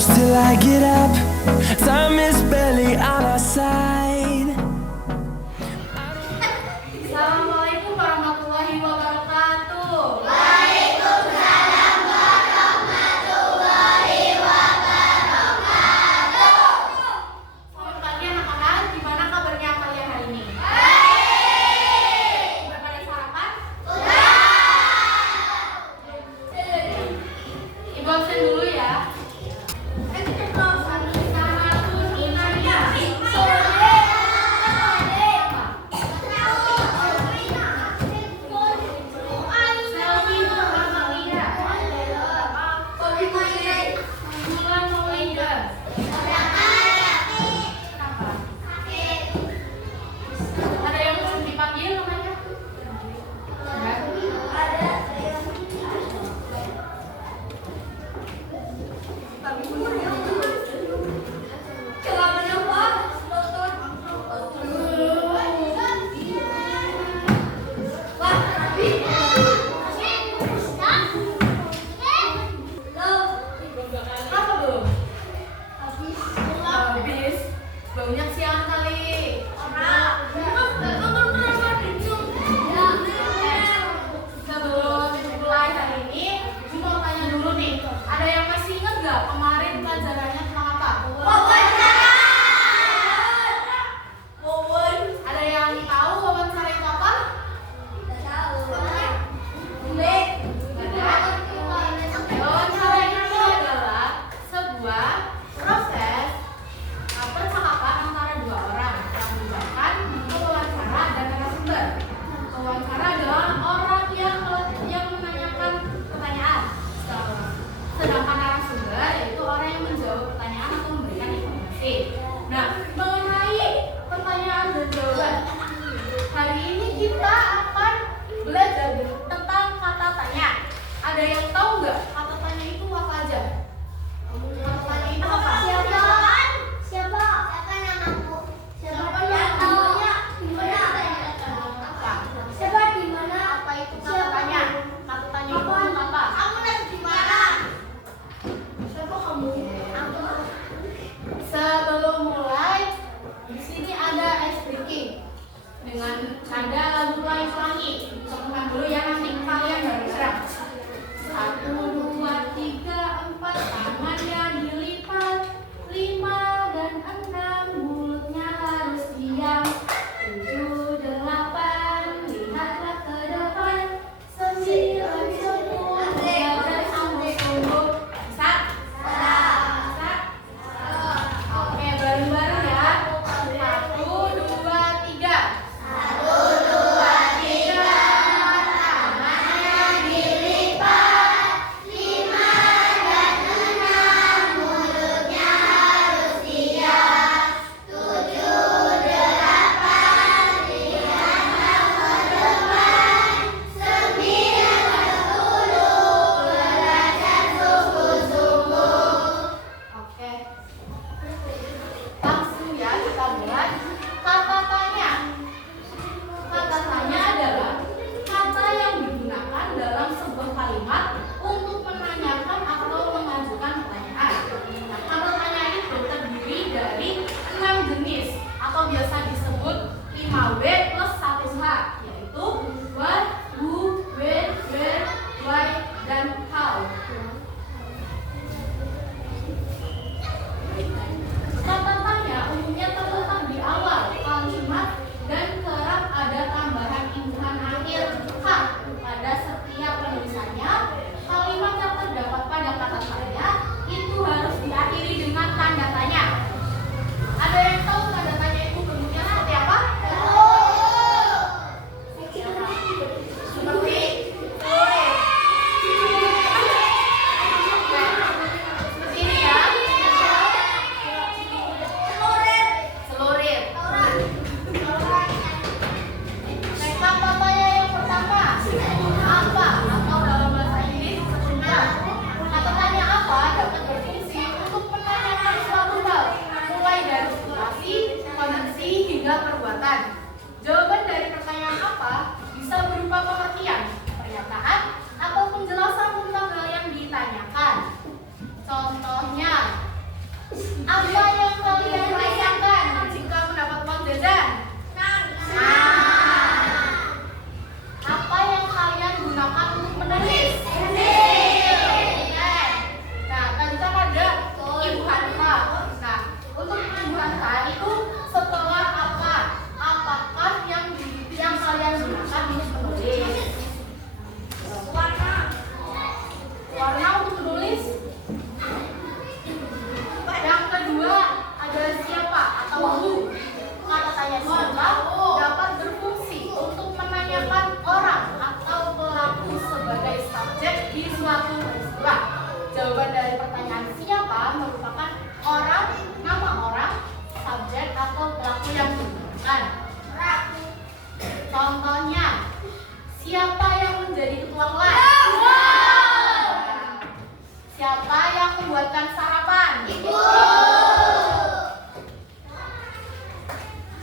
close till I get up. Time is barely on our side. Assalamualaikum warahmatullahi wabarakatuh. Waalaikumsalam warahmatullahi wabarakatuh. Selamat pagi anak-anak, gimana kabarnya kalian hari ini? Baik. Udah pada sarapan? Sudah. Ibu absen dulu ya. Ada yang mau dipanggil namanya? Apa belum? Habis. Baunya siang kali. Sebelum mulai hari ini, Ibu mau tanya dulu nih. Ada yang masih ingat nggak kemarin pelajarannya tentang apa? Ada yang tahu wawancara itu apa? Wawancara itu adalah sebuah proses percakapan antara dua orang yang melibatkan pewawancara dan narasumber. Pewawancara adalah orang yang menanyakan pertanyaan, sedangkan narasumber yaitu orang yang menjawab pertanyaan atau memberikan informasi. Nah, mengenai pertanyaan dan jawaban, hari ini kita akan belajar tentang kata tanya. Ada yang tahu nggak kata tanya itu apa aja? Kata tanya itu apa? Siapa namamu? Siapa namanya? Apa? Siapa di mana? Apa itu kata tanya? Kata tanya itu apa? Kamu lagi di mana? Siapa kamu? Sebelum mulai, di sini ada ice breaking dengan nada lagu pelangi. Teman dulu ya, nanti kalian baru serang. 1, 2, 3, 4, tangannya dilipat. 5 dan 6, mulutnya harus diam. 7, 8, lihatlah ke depan. 9, 10, dan sungguh-sungguh. Bisa? Bisa? Oke, bareng-bareng ya. 1, 2, 3. Tangannya dilipat. 5 dan 6, mulutnya harus diam. 7, 8, lihatlah ke depan. 9, 10, belajar sungguh-sungguh. Oke. Langsung ya kita mulai. Kata tanya. Kata tanya adalah kata yang digunakan dalam sebuah kalimat untuk menanyakan atau mengajukan pertanyaan. Nah, kata tanya itu terdiri dari 6 jenis atau biasa disebut 5W plus 1H, yaitu what, who, when, where, why, dan how. Kata tanya umumnya terletak di awal kalimat dan kerap ada tambahan imbuhan akhir H pada setiap penulisannya. Kalimat yang terdapat pada kata tanya itu harus diakhiri dengan tanda tanya. Ada yang tahu tanda tanya itu bentuknya seperti apa? Seperti ini ya. Selurit. Kata tanya yang pertama, apa atau dalam bahasa Inggris sebentar. Kata tanya apa dapat berfungsi untuk menanyakan suatu hal, mulai dari situasi, kondisi hingga perbuatan. Jawaban dari pertanyaan apa bisa berupa pengertian, pernyataan, atau penjelasan tentang hal yang ditanyakan. Contohnya, dilakukan. Contohnya, siapa yang menjadi ketua kelas? Siapa yang membuatkan sarapan? Ibu.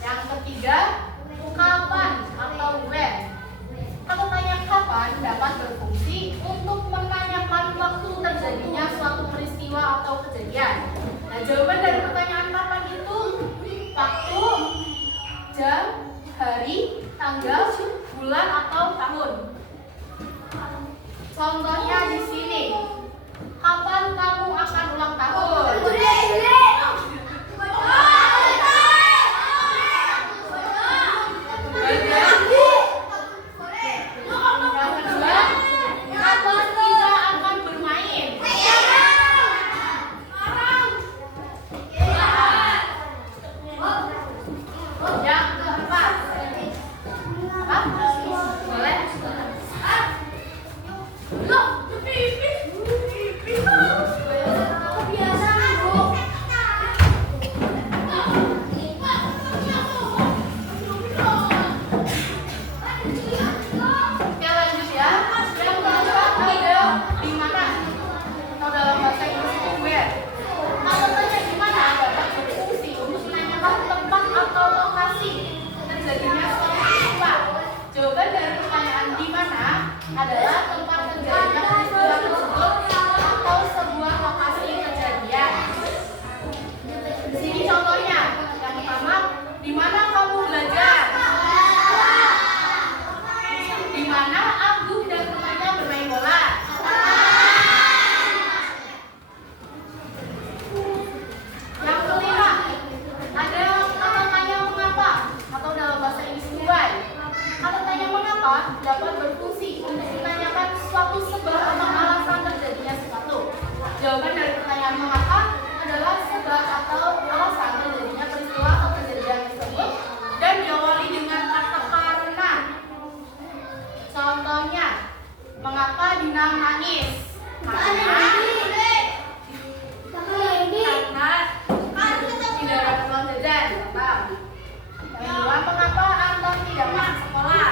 Yang ketiga, kapan atau when. Kalau tanya kapan dapat berfungsi untuk menanyakan waktu terjadinya suatu peristiwa atau kejadian. Nah, jawaban dari pertanyaan kapan itu waktu, jam, hari, tanggal, bulan atau tahun. Contohnya di sini. Kapan kamu akan ulang tahun? Kapan kita akan bermain? Yang keempat. Apa? Boleh? Oke, lanjut ya. Yang keempat ada di mana? Atau dalam bahasa Inggris itu where. Kalau tanya di mana dapat berfungsi untuk menanyakan tempat atau lokasi terjadinya suatu peristiwa. Jawaban dari pertanyaan di mana adalah tempat terjadinya peristiwa tersebut atau sebuah lokasi kejadian. Di sini contohnya. Yang pertama, di mana kamu belajar? Di mana Abdul dan temannya bermain bola? Yang kelima, ada kata tanya mengapa atau dalam bahasa Inggris why. Kata tanya mengapa dapat berfungsi untuk menanyakan suatu sebab atau alasan terjadinya sesuatu. Jawaban dari pertanyaan mengapa adalah sebab atau alasan terjadinya peristiwa atau kejadian tersebut dan diawali dengan kata karena. Contohnya, mengapa Dina nangis? Karena tidak dapat uang jajan. Yang kedua, mengapa Anton tidak masuk sekolah?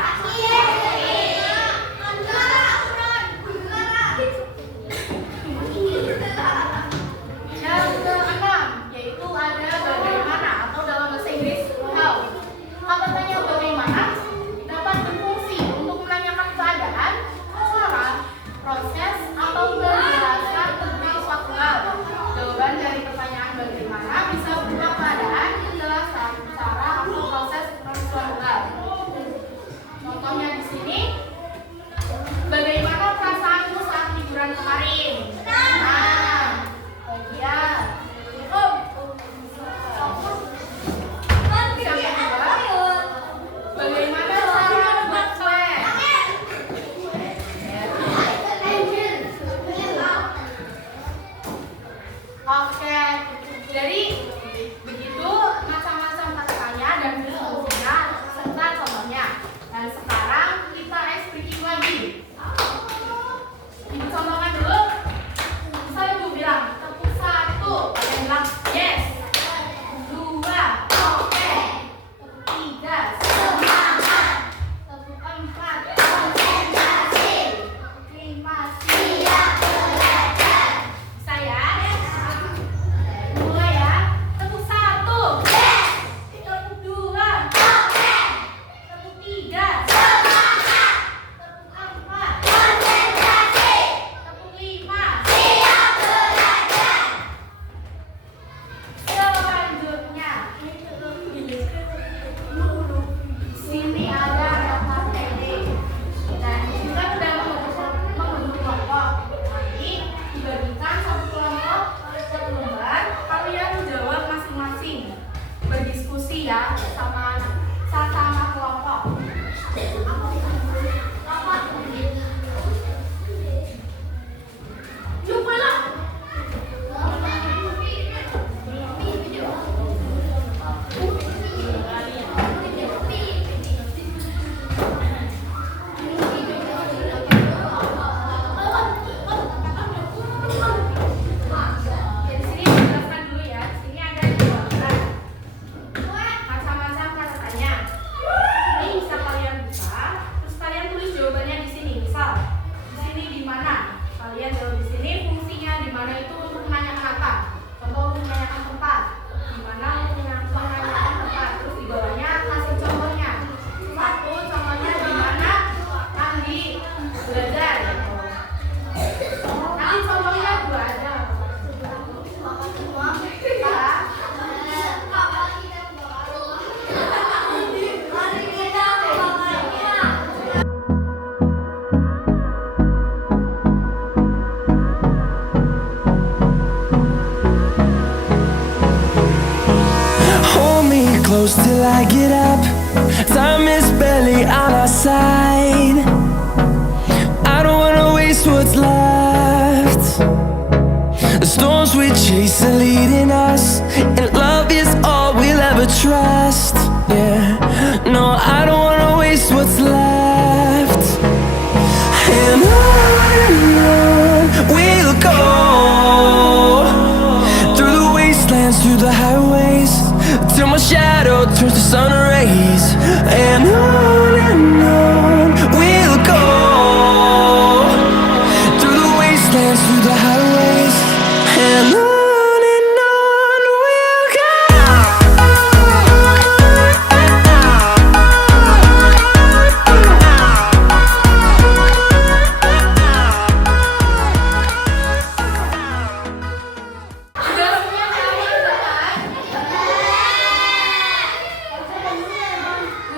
Yang keenam, yaitu ada bagaimana atau dalam bahasa Inggris how. Kata tanya bagaimana dapat berfungsi untuk menanyakan keadaan, cara, proses, atau penjelasan tentang suatu hal. Jawaban dari pertanyaan bagaimana bisa berupa keadaan, penjelasan, cara, atau proses suatu hal. Contohnya di sini, bagaimana perasaanmu saat liburan kemarin? Nah, bahagia. Yang kedua, bagaimana cara membuat kue? Oke, jadi begitu macam-macam kata tanya dan fungsinya serta contohnya. Dan sekarang kita expliking lagi. Ibu contohkan dulu. Misalnya ibu bilang tepuk 1, kalian bilang yes. 2, oke. Tepuk 3, semangat. Tepuk 4, konsentrasi. 5, siap belajar. Bisa ya? Mulai ya. Tepuk 1, yes. Tepuk 2, oke. Tepuk 3, semangat. Tepuk 4, konsentrasi. Tepuk 5, siap belajar. Selanjutnya, sini ada kata PD. Dan kita sudah membentuk kelompok. Nanti dibagikan satu kelompok, satu lembar. Kalian menjawab masing-masing. Berdiskusi ya sama kelompok. Lupa lah. Di sini dijelaskan dulu ya. Di sini ada dua macam-macam close till I get up. Time is barely on our side. I don't wanna waste what's left. The storms we chase are leading us, and love is all we'll ever trust. Yeah, no, I don't wanna waste what's left. And on we'll go, through the wastelands, through the highways, till my shadow turns to sun rays. And on we'll go, through the wastelands, through the highways, and on we'll go. Sudah semua kan?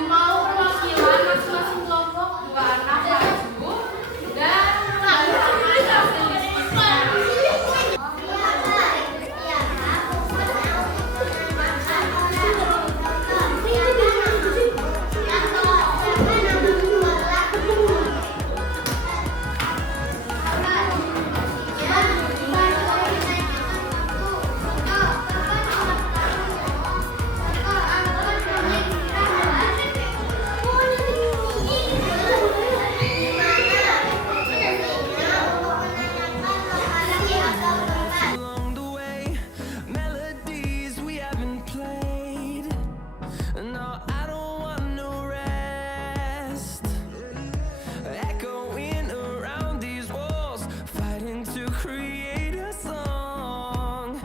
Mau perwakilan masing-masing kelompok, dua anak maju dan sama-sama hasil diskusinya. Along the way, melodies we haven't played. No, I don't want no rest. Echoing around these walls, fighting to create a song.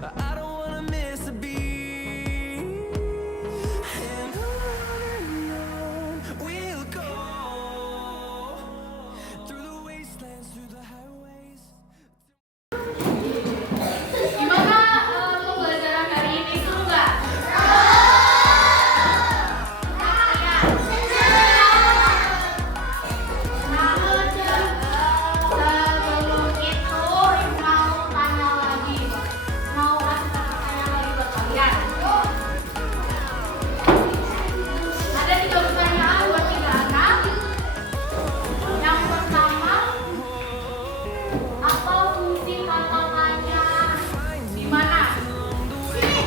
I don't wanna miss a beat. And on we'll go, through the wastelands, through the highways. Gimana pembelajaran hari ini, seru nggak? Sebelum itu mau tanya lagi, mau kasih tanya lagi buat kalian. Ada 3 pertanyaan buat 3 anak. Yang pertama, apa fungsi kata-katanya? Di mana? Sini.